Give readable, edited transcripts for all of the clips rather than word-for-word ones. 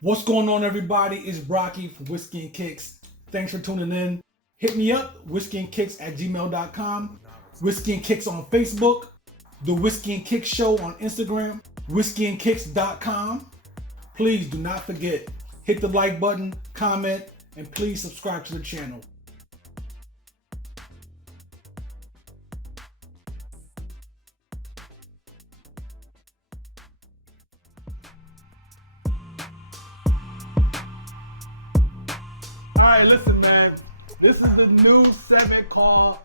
What's going on, everybody? It's Brocky from Whiskey and Kicks. Thanks for tuning in. Hit me up, whiskeyandkicks@gmail.com. Whiskey and Kicks on Facebook. The Whiskey and Kicks Show on Instagram. Whiskeyandkicks.com. Please do not forget, hit the like button, comment, and please subscribe to the channel. Alright, listen, man. This is the new segment called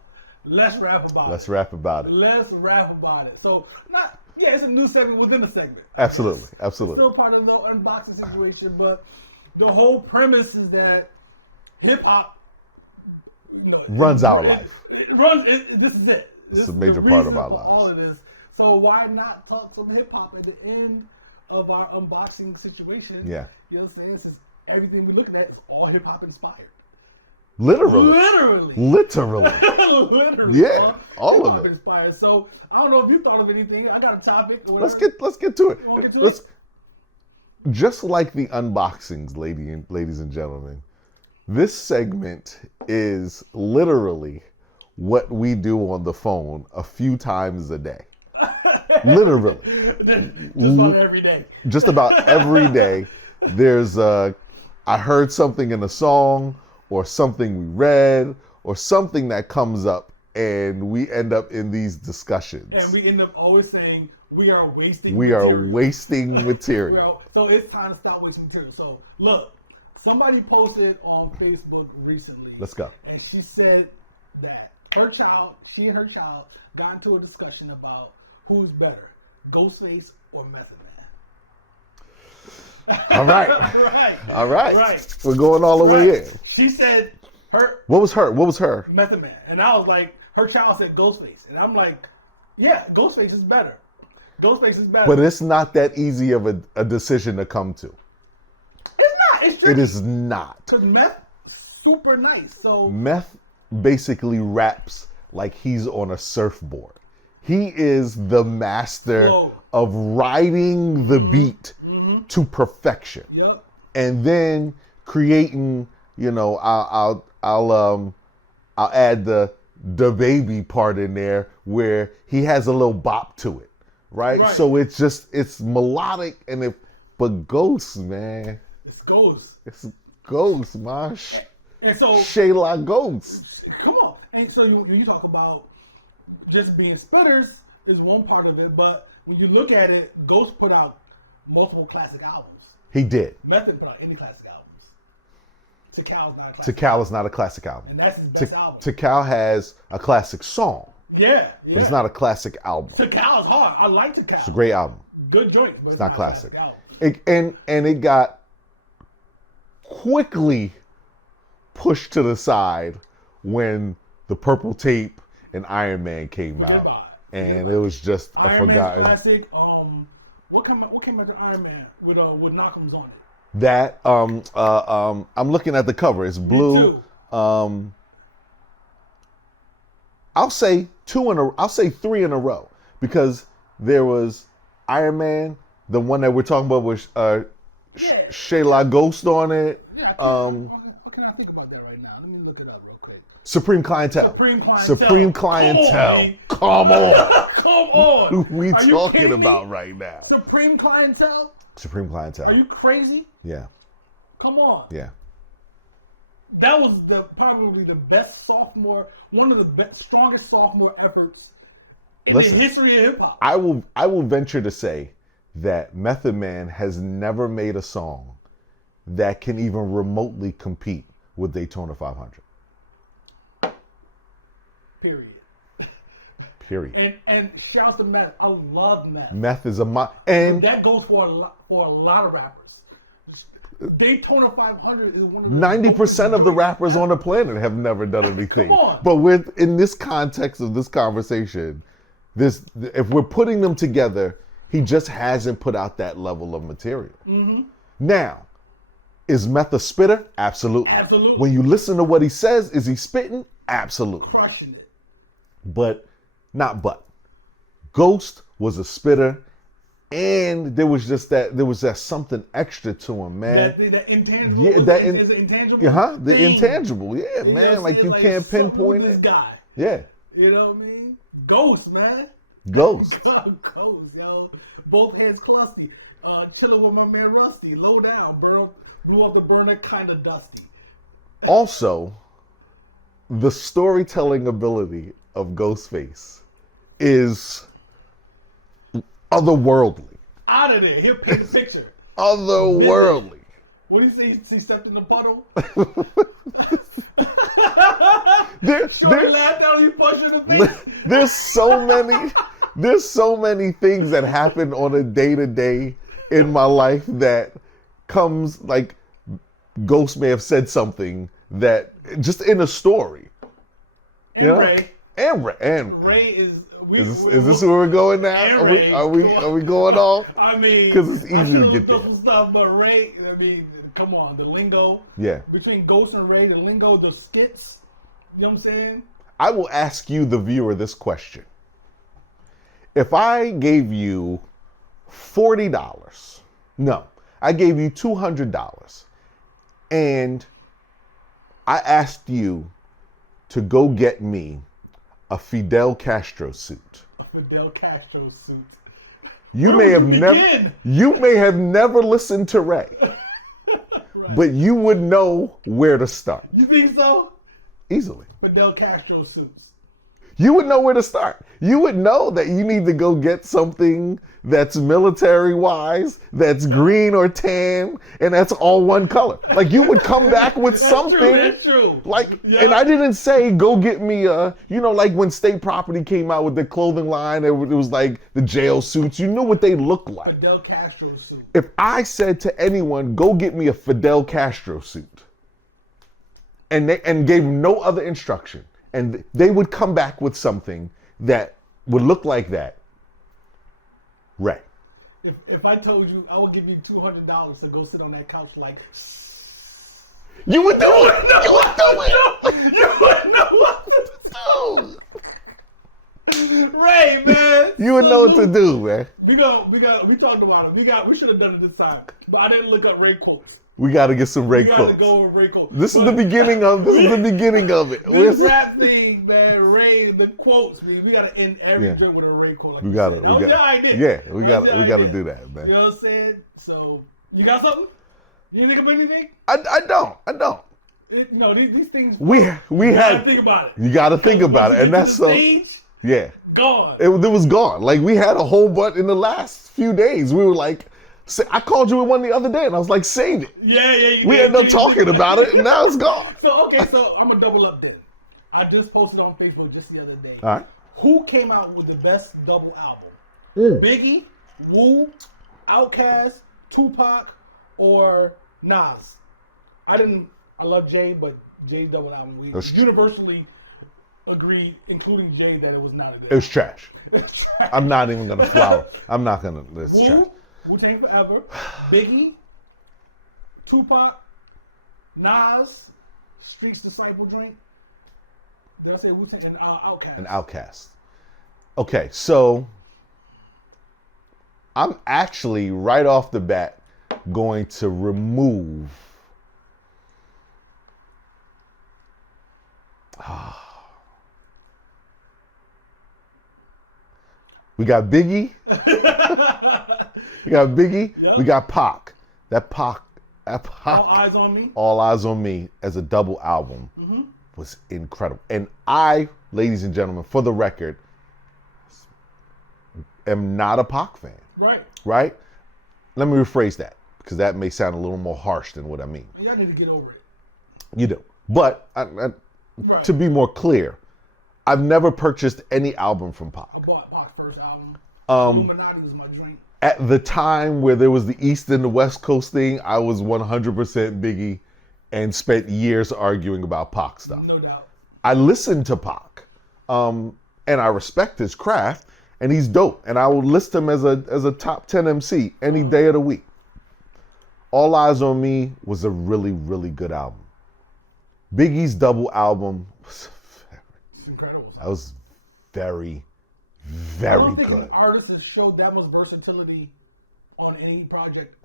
Let's Rap About It. Let's rap about it. Let's rap about it. So, it's a new segment within the segment. Absolutely, It's absolutely. still part of the unboxing situation, but the whole premise is that hip hop Runs our life. This is it. This is a major part of our for lives. all of this. So why not talk some hip hop at the end of our unboxing situation? Yeah. You know what I'm saying? Since everything we're looking at is all hip hop inspired. Literally. Literally, Yeah, huh? all Hip-hop of it. inspired. So I don't know if you thought of anything. I got a topic. Or Let's whatever. get to it. You wanna get to Let's it? just like the unboxings, ladies and gentlemen. This segment is literally what we do on the phone a few times a day. Literally. Just about every day. Just about every day. There's I heard something in a song or something we read or something that comes up and we end up in these discussions. And we end up always saying we are wasting We material. are wasting material. Well, so it's time to stop wasting material. So look, somebody posted on Facebook recently. Let's go. And she said that she and her child got into a discussion about who's better, Ghostface or Method Man. All right. All right. Right. We're going all the way in. She said What was her? Method Man. And I was like, her child said Ghostface. And I'm like, yeah, Ghostface is better. Ghostface is better. But it's not that easy of a decision to come to. It's not. It's tricky. It is not. Because Meth, super nice. So Meth basically raps like he's on a surfboard. He is the master Whoa. of riding the beat to perfection, yep. and then creating. I'll add the baby part in there where he has a little bop to it, right? Right. So it's melodic but Ghost, man, It's Ghost. it's Ghost, man. And so, Shayla Ghost. come on. And so when you talk about just being spitters is one part of it, but when you look at it, Ghost put out multiple classic albums. He did. Method put out any classic albums. Tikal's not a classic. Tikal is not a classic album. And that's his best album. Tikal has a classic song, Yeah. but it's not a classic album. Tikal is hard. I like Tikal. It's a great album. Good joint, but it's not a classic. album. And it got quickly pushed to the side when the Purple Tape and Iron Man came out, Goodbye. and it was just a Iron Man's forgotten. classic. What came after Iron Man with Malcolm's on it? That I'm looking at the cover. It's blue. too. I'll say three in a row because there was Iron Man, the one that we're talking about with Shayla Ghost on it. Yeah, what can I think about that right now? Let me look it up real quick. Supreme Clientele. Supreme Clientele. Come on. Come on. Who we Are you talking kidding me? about right now? Supreme Clientele? Supreme Clientele. Are you crazy? Yeah. Come on. Yeah. That was probably the best sophomore, one of the strongest sophomore efforts in Listen, the history of hip hop. I will venture to say that Method Man has never made a song that can even remotely compete with Daytona 500. Period. And shout out to Meth. I love Meth. Meth is and That goes for a lot of rappers. Daytona 500 is one of the 90% of the rappers on the planet have never done anything. Come on. But in this context of this conversation, if we're putting them together, he just hasn't put out that level of material. Mm-hmm. Now, is Meth a spitter? Absolutely. Absolutely. When you listen to what he says, is he spitting? Absolutely. Crushing it. But Ghost was a spitter And there was that something extra to him, man. That intangible. Yeah, Is it intangible? The thing. Intangible. Yeah, You man. know, Like you like can't pinpoint this it. guy. Yeah. You know what I mean? Ghost, man. Ghost. Ghost, yo. Both hands clustered. Chilling with my man Rusty. Low down. Blew up the burner, kind of dusty. Also, the storytelling ability of Ghostface is otherworldly. Out of there. He'll paint a picture. Otherworldly. What do you say? He stepped in the puddle? Shorty laughed out. He punched in the face. There's so many things that happen on a day-to-day in my life that comes like Ghost may have said something that just in a story. And Ray. And Ray is. Is this where we're going now? Are we going off? I mean, because it's easy to get there. Some stuff, but Ray. I mean, come on, the lingo. Yeah. Between Ghost and Ray, the lingo, the skits. You know what I'm saying? I will ask you, the viewer, this question: if I gave you $40, no, I gave you $200, and I asked you to go get me a Fidel Castro suit. A Fidel Castro suit. You may have never listened to Ray, right. But you would know where to start. You think so? Easily. Fidel Castro suits. You would know where to start. You would know that you need to go get something that's military-wise, that's green or tan, and that's all one color. Like, you would come back with something. That's true. Like, yeah. And I didn't say go get me like when State Property came out with their clothing line, it was like the jail suits. You knew what they looked like. Fidel Castro suit. If I said to anyone, go get me a Fidel Castro suit, and gave them no other instruction, and they would come back with something that would look like that, Ray. If I told you I would give you $200 to go sit on that couch like, you would do it. You would do it. You wouldn't know what to do. Ray, man. You would know what to do, man. We talked about it. We should have done it this time, but I didn't look up Ray quotes. We got to get some Ray quotes. We got to go with Ray quotes. This is the beginning of it. This rap thing, man. Ray, the quotes. We got to end every drink with a Ray quote. Like we got to do that, man. You know what I'm saying? So, you got something? You think of anything? I don't. No, these things. We had to think about it. You got to think about it, and that's so. Stage, yeah. Gone. It was gone. Like, we had a whole bunch in the last few days. We were like. I called you with one the other day, and I was like, save it. Yeah. We ended up talking about it, and now it's gone. So I'm going to double up then. I just posted on Facebook just the other day. All right. Who came out with the best double album? Biggie, Wu, Outkast, Tupac, or Nas? I love Jay, but Jay's double album, we universally agreed, including Jay, that it was not a good. It was trash. I'm not even going to flower. I'm not going to. It's trash. Wu-Tang Forever, Biggie, Tupac, Nas, Streets Disciple Drink. Did I say Wu-Tang? And Outkast. And Outkast. Okay, so I'm actually right off the bat going to remove. We got Biggie. We got Biggie. Yep. We got Pac. That Pac. All Eyes on Me. All Eyes on Me as a double album was incredible. And I, ladies and gentlemen, for the record, am not a Pac fan. Right? Let me rephrase that, because that may sound a little more harsh than what I mean. Y'all need to get over it. You do. But to be more clear, I've never purchased any album from Pac. I bought Pac's first album. Illuminati was my drink. At the time where there was the East and the West Coast thing, I was 100% Biggie and spent years arguing about Pac stuff. No doubt. I listened to Pac, and I respect his craft, and he's dope. And I will list him as a top 10 MC any day of the week. All Eyes on Me was a really, really good album. Biggie's double album was incredible. That was very, very good. Artists have showed that much versatility on any project,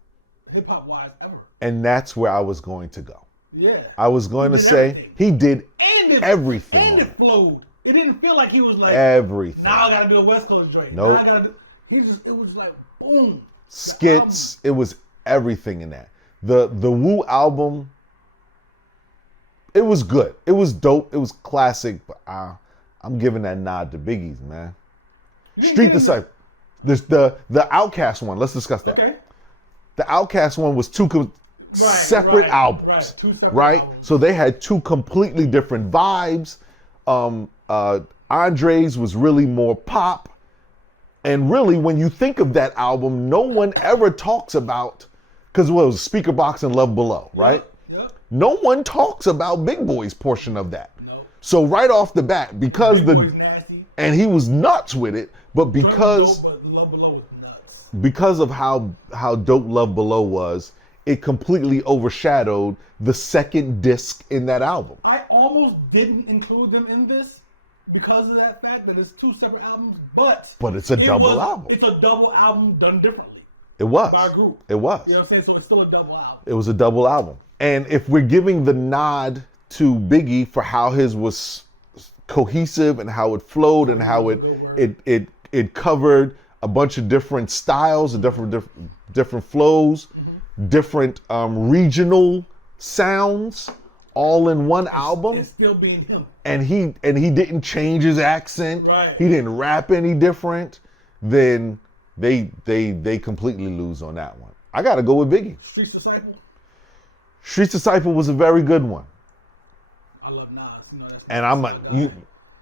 hip hop wise, ever. And that's where I was going to go. Yeah. I was going to say everything. he did And everything. And it flowed. It didn't feel like he was like everything. Now I gotta do a West Coast joint. Nope. Now I gotta do. It was like boom. Skits. It was everything in that. The Wu album. It was good. It was dope. It was classic. But I'm giving that nod to Biggie's, man. Street Disciple. There's the Outkast one. Let's discuss that. Okay. The Outkast one was two separate albums. Right. Two separate right? albums. So they had two completely different vibes. Andre's was really more pop. And really, when you think of that album, no one ever talks about, because it was Speaker Box and Love Below, right? Yep. No one talks about Big Boy's portion of that. Nope. So right off the bat, because Big Boy's nasty. and he was nuts with it, but because But Love Below was nuts. because of how dope Love Below was, it completely overshadowed the second disc in that album. I almost didn't include them in this because of that fact that it's two separate albums, but it's a double album. It's a double album done differently. It was. By a group. It was. You know what I'm saying? So it's still a double album. It was a double album. And if we're giving the nod to Biggie for how his was cohesive and how it flowed and how it covered a bunch of different styles and different flows, different regional sounds, all in one album. It's still being him. And he didn't change his accent. Right. He didn't rap any different. Then they completely lose on that one. I gotta go with Biggie. Streets Disciple. Streets Disciple was a very good one. I love Nas. You know, that's And I'm a,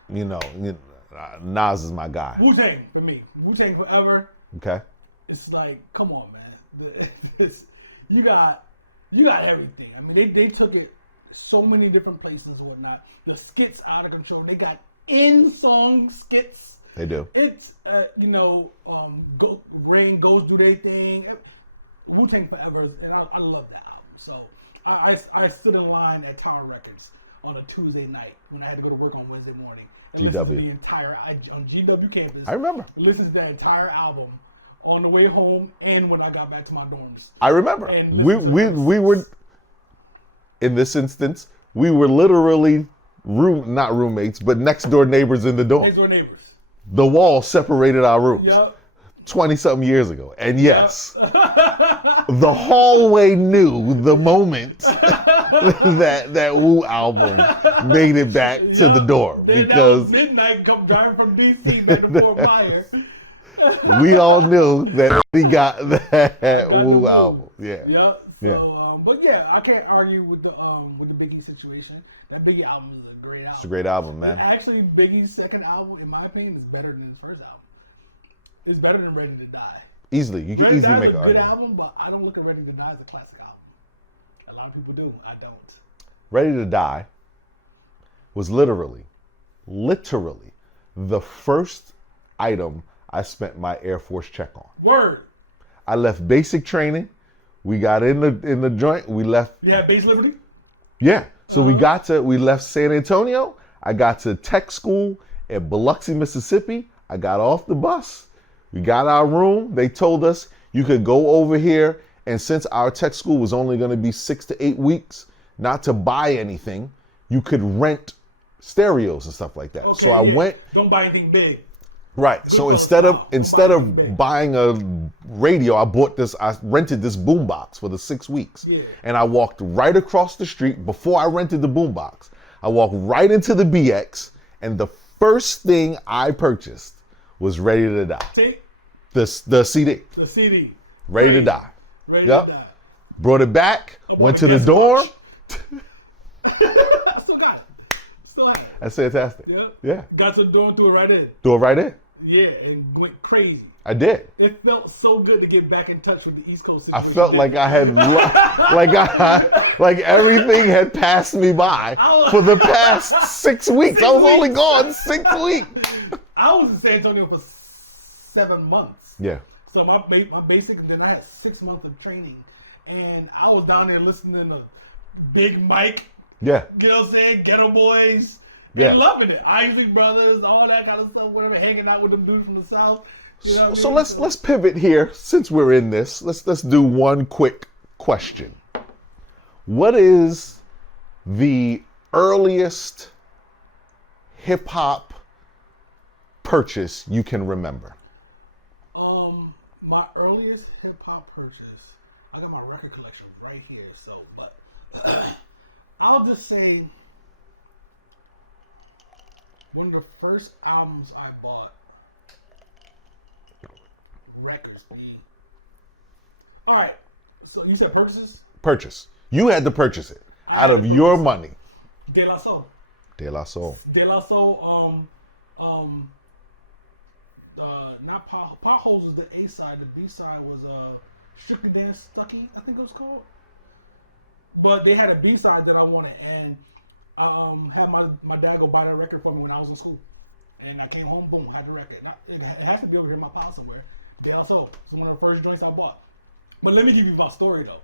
you know, Nas is my guy. Wu-Tang for me. Wu-Tang forever. Okay. It's like, come on, man. You got everything. I mean, they took it so many different places and whatnot. The skits out of control. They got in-song skits. They do. It's Rain goes do their thing. Wu-Tang forever, and I love that album. So I stood in line at Tower Records on a Tuesday night when I had to go to work on Wednesday morning. And GW. listen to the entire on GW campus. I remember. Listen to that entire album on the way home and when I got back to my dorms. I remember. We were in this instance, we were literally not roommates, but next door neighbors in the dorm. Next door neighbors. The wall separated our rooms. Yep. 20-something years ago. And yes, the hallway knew the moment that Wu album made it back to the door. Because midnight come driving from DC to Fort Myers. We all knew that he got that Wu album. Yeah. Yep. So, Yeah. But yeah, I can't argue with the Biggie situation. That Biggie album is a great album. It's a great album, man. And actually, Biggie's second album, in my opinion, is better than his first album. It's better than Ready to Die. Easily. You can Ready to easily Die make is an a good argument. album, but I don't look at Ready to Die as a classic album. A lot of people do. I don't. Ready to Die was literally the first item I spent my Air Force check on. Word. I left basic training. We got in the joint. We left. You had Base Liberty? Yeah. So we left San Antonio. I got to tech school at Biloxi, Mississippi. I got off the bus. We got our room. They told us you could go over here. And since our tech school was only going to be 6 to 8 weeks, not to buy anything, you could rent stereos and stuff like that. Okay, so I went. Don't buy anything big. Right. So instead of buying a radio, I rented this boombox for the 6 weeks. Yeah. And I walked right across the street before I rented the boombox. I walked right into the BX, and the first thing I purchased was Ready to Die. Tape? The CD. The CD. Ready to Die. Ready Yep. to Die. Brought it back, went to the guest dorm. I still got it. Still have it. That's fantastic. Yep. Yeah. Got to the door and threw it right in. Do it right in. Yeah, and went crazy. I did. It felt so good to get back in touch with the East Coast. I felt like I had, like everything had passed me by for the past 6 weeks. I was only gone 6 weeks. I was in San Antonio for 7 months. Yeah. So my basic, then I had 6 months of training, and I was down there listening to Big Mike. Yeah. You know what I'm saying? Ghetto Boys. Yeah. And loving it. Isley Brothers, all that kind of stuff, whatever, hanging out with them dudes from the South. You know what I So mean? let's pivot here since we're in this. Let's do one quick question. What is the earliest hip hop purchase you can remember? My earliest hip hop purchase, I got my record collection right here. So, but I'll just say one of the first albums I bought, records. All right. So you said purchases? Purchase. You had to purchase it out of your money. De La Soul. De La Soul. De La Soul. Not Potholes was the A side. The B side was Strictly Dance Stucky, I think it was called. But they had a B side that I wanted, and I had my dad go buy that record for me when I was in school. And I came home, boom, had the record. Now, it has to be over here in my pile somewhere. De La Soul. It's one of the first joints I bought. But let me give you my story though.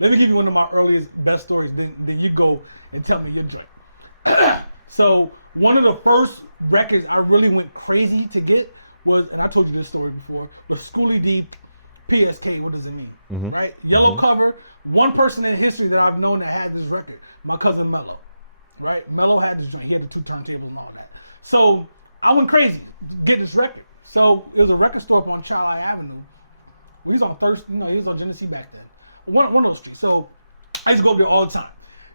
Let me give you one of my earliest best stories. Then you go and tell me your joint. So one of the first records I really went crazy to get was, and I told you this story before, the Schoolie D PSK. What does it mean? Mm-hmm. Right? Yellow cover. One person in history that I've known that had this record, my cousin Mello. Right? Mello had this joint. He had the 2 turntables and all that. So I went crazy to get this record. So it was a record store up on Charlotte Avenue. We was on Thursday, he was on Genesee back then. One of those streets. So I used to go up there all the time.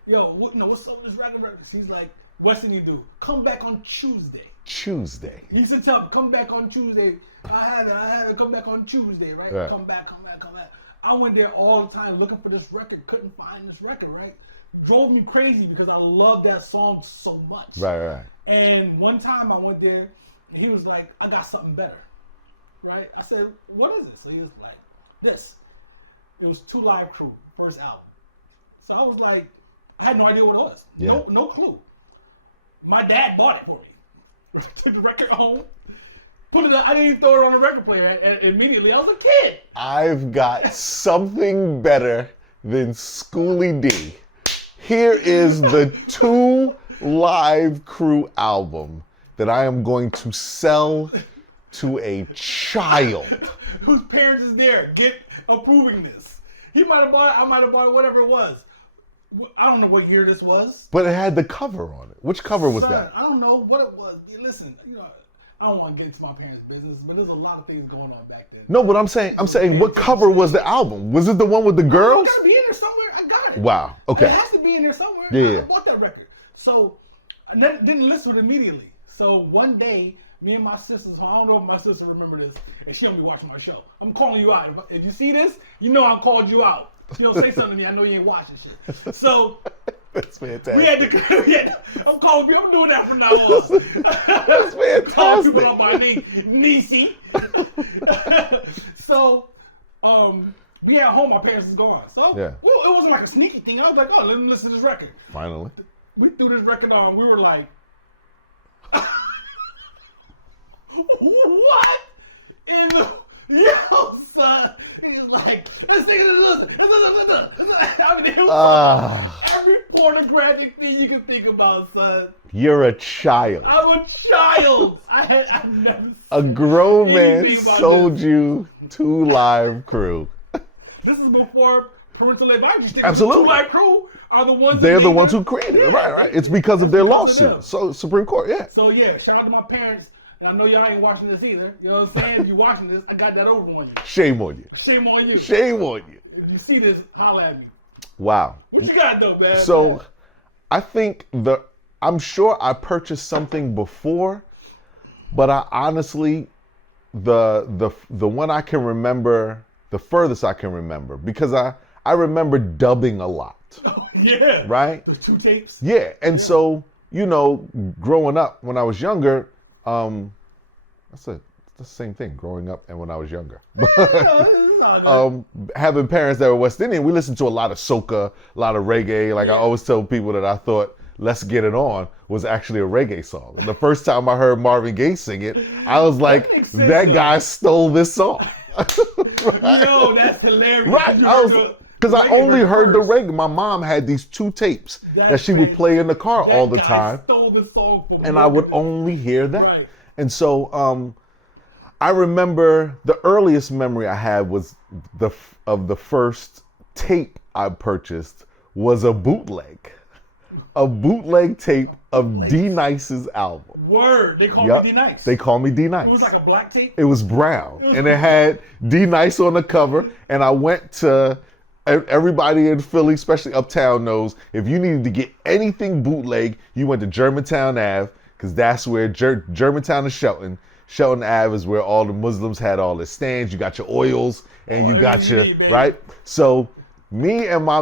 Yo, what's up with this record? He's like, Weston, you do? Come back on Tuesday. Tuesday. He used to tell me, come back on Tuesday. I had to come back on Tuesday, right? Come back. I went there all the time looking for this record. Couldn't find this record, right? Drove me crazy because I love that song so much. Right. And one time I went there, and he was like, I got something better. Right? I said, what is it? So he was like, this. It was 2 Live Crew, first album. So I was like, I had no idea what it was. Yeah. No clue. My dad bought it for me. Took the record home. Put it. I didn't even throw it on the record player immediately. I was a kid. I've got something better than Schoolie D. Here is the 2 Live Crew album that I am going to sell to a child whose parents is there approving this. He might have bought it. I might have bought it. Whatever it was. I don't know what year this was. But it had the cover on it. Which cover was that? I don't know what it was. Listen, I don't want to get into my parents' business, but there's a lot of things going on back then. No, but I'm saying, what cover was the album? Was it the one with the girls? It gotta be in there somewhere. I got it. Wow. Okay. It has to be in there somewhere. Yeah. I bought that record. So I didn't listen to it immediately. So one day, me and my sisters, I don't know if my sister remember this, and she don't be watching my show. I'm calling you out. If you see this, you know I called you out. If you don't say something to me, I know you ain't watching shit. So that's fantastic. I'm calling people. I'm doing that from now on. That's fantastic. Calling people on my name, Niecy. So, we at home. My parents is gone. So, it wasn't like a sneaky thing. I was like, oh, let me listen to this record. Finally, we threw this record on. We were like, what in the son? He's like, let's take it. Listen. I mean, it was every pornographic thing you can think about, son. You're a child. I'm a child. I've never seen a grown man sold you 2 Live Crew. This is before parental advisory. Absolutely. 2 Live Crew are the ones. They're the ones who created it. Right. It's because of their lawsuit. So Supreme Court, yeah. So shout out to my parents. And I know y'all ain't watching this either. You know what I'm saying? If you're watching this, I got that over on you. Shame on you. Shame on you. Shame on you. If you see this, holla at me. Wow. What you got though, man? So, I think I'm sure I purchased something before, but I honestly, the one I can remember, the furthest I can remember, because I remember dubbing a lot. Oh, yeah. Right? The 2 tapes. Yeah. And so, growing up when I was younger, that's the same thing, growing up and when I was younger. Having parents that were West Indian, we listened to a lot of soca, a lot of reggae. Like I always tell people that I thought Let's Get It On was actually a reggae song. And the first time I heard Marvin Gaye sing it, I was like, that guy stole this song. Right? No, that's hilarious. Right. Because I only heard the reggae. My mom had these 2 tapes that she would play in the car all the time. Stole this song from and I would only hear that. Right. And so I remember the earliest memory I had was the first tape I purchased was a bootleg tape of D Nice's album. Word, they call me D Nice. They call me D Nice. It was like a black tape. It was brown, and it had D Nice on the cover. And I went to everybody in Philly, especially uptown, knows if you needed to get anything bootleg, you went to Germantown Ave, because that's where Germantown and Shelton Ave is where all the Muslims had all their stands. You got your oils and you got your, right? So me and my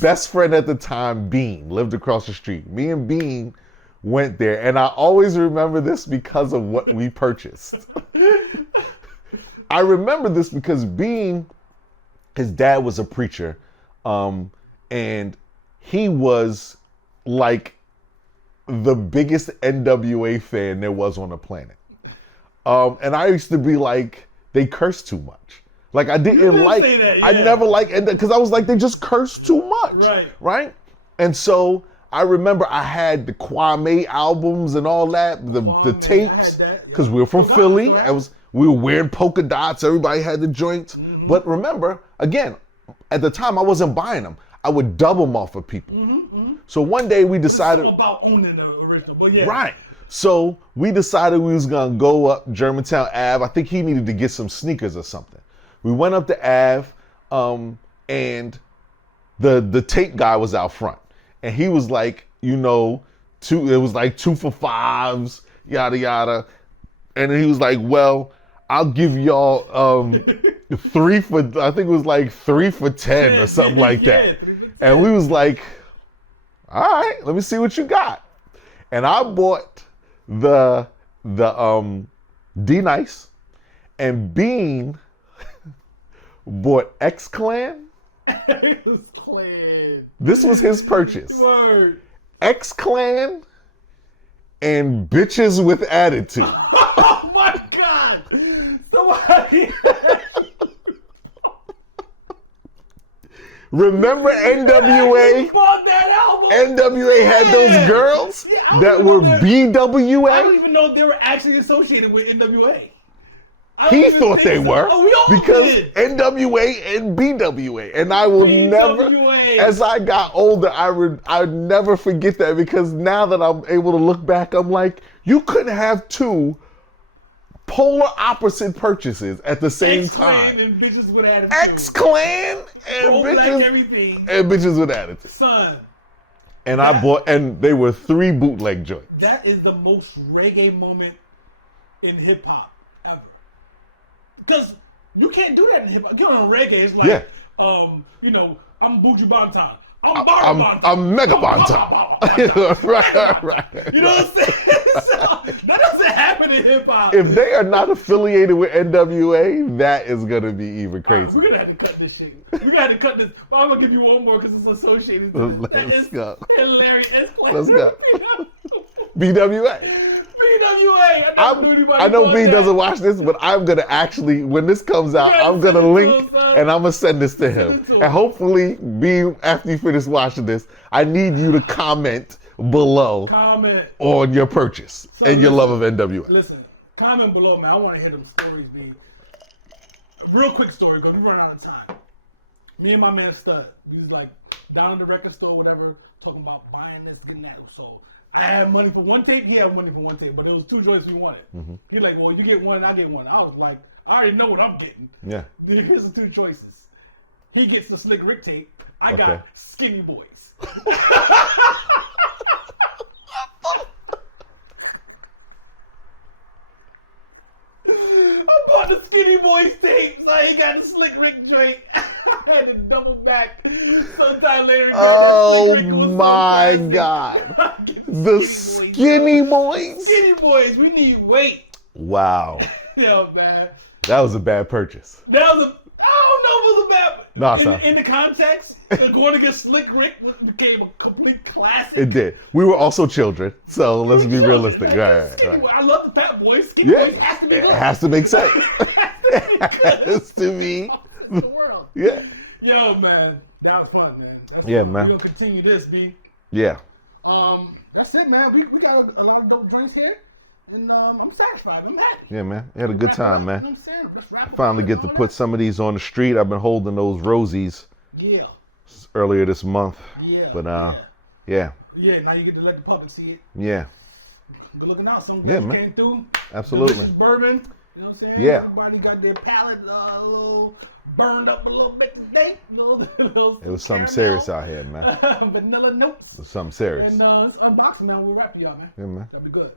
best friend at the time, Bean, lived across the street. Me and Bean went there, and I always remember this because of what we purchased. I remember this because Bean, his dad was a preacher, and he was like the biggest NWA fan there was on the planet. And I used to be like, they curse too much. Like I didn't like, that, yeah. I never liked, because I was like, they just curse too much. Right? And so I remember I had the Kwame albums and all that, the tapes, because we were from Philly. We were wearing polka dots. Everybody had the joints. Mm-hmm. But remember, again, at the time I wasn't buying them. I would double them off of people. So one day we decided. It's about owning the original, but yeah. Right. So we decided we was gonna go up Germantown Ave. I think he needed to get some sneakers or something. We went up the Ave, and the tape guy was out front, and he was like, it was like 2 for $5s, yada yada, and he was like, well, I'll give y'all 3 for, I think it was like 3 for 10 or something like that, and we was like, all right, let me see what you got, and I bought the D Nice, and Bean bought X-Clan. X-Clan. This was his purchase. Word. X-Clan and Bitches with Attitude. Oh my God! Somebody. Remember NWA? Bought that album. NWA had those girls that were BWA. I don't even know if they were actually associated with NWA. He thought they were, we all because did. NWA and BWA, and I will never, as I got older, I never forget that, because now that I'm able to look back, I'm like, you couldn't have 2 polar opposite purchases at the same time. And Bitches with Attitude. X-Clan and bitches with Attitude. Son. And I bought, and they were 3 bootleg joints. That is the most reggae moment in hip hop ever. Because you can't do that in hip hop. Get on reggae, it's like, I'm Buju Banton. I'm Mega Banton. Right. You know what I'm saying? So, that doesn't happen in hip hop. If they are not affiliated with NWA, that is going to be even crazy. We're going to have to cut this shit. We're going to have to cut this. But I'm going to give you one more because it's associated. Let's go. Hilarious. Let's go. BWA. BWA. I know B doesn't watch this, but I'm going to actually, when this comes out, I'm going to link and I'm going to send this to him. And hopefully, B, after you finish watching this, I need you to comment below on your purchase and your love of NWA. Listen, comment below, man. I want to hear them stories, B. Real quick story, because we run out of time. Me and my man Stud, we was like down at the record store, whatever, talking about buying this, getting that. So I had money for one tape, he had money for one tape, but there was 2 joints we wanted. Mm-hmm. He like, well, you get one and I get one. I was like, I already know what I'm getting. Yeah. Here's the 2 choices. He gets the Slick Rick tape. I got Skinny Boys. I bought the Skinny Boys tapes. I ain't got the Slick Rick joint. I had to double back sometime later. Oh my God. The Skinny Boys? Skinny Boys, we need weight. Wow. Yo, man. That was a bad purchase. I don't know if it was a bad. No, in the context, going against Slick Rick became a complete classic. It did. We were also children, so let's be realistic. Right. I love the Fat Boys. Skinny Boys has to be good. It has to make sense. It has to be. The world. Yeah. Yo, man, that was fun, man. Man. We're gonna continue this, B. Yeah. That's it, man. We got a lot of dope joints here. And I'm satisfied. I'm happy. Yeah, man. You had a good time, man. You know what I'm saying? Let's wrap it up. Finally get to put some of these on the street. I've been holding those rosies Yeah. earlier this month. Yeah. But yeah. Yeah, now you get to let the public see it. Yeah. Good looking out. Some Yeah, guys man. came through. Absolutely. Delicious bourbon. You know what I'm saying? Yeah. Everybody got their palate a little burned up a little bit today. It was something serious out here, man. Vanilla notes. It was something serious. And it's unboxing, man. We'll wrap you up, man. Yeah, man. That'll be good.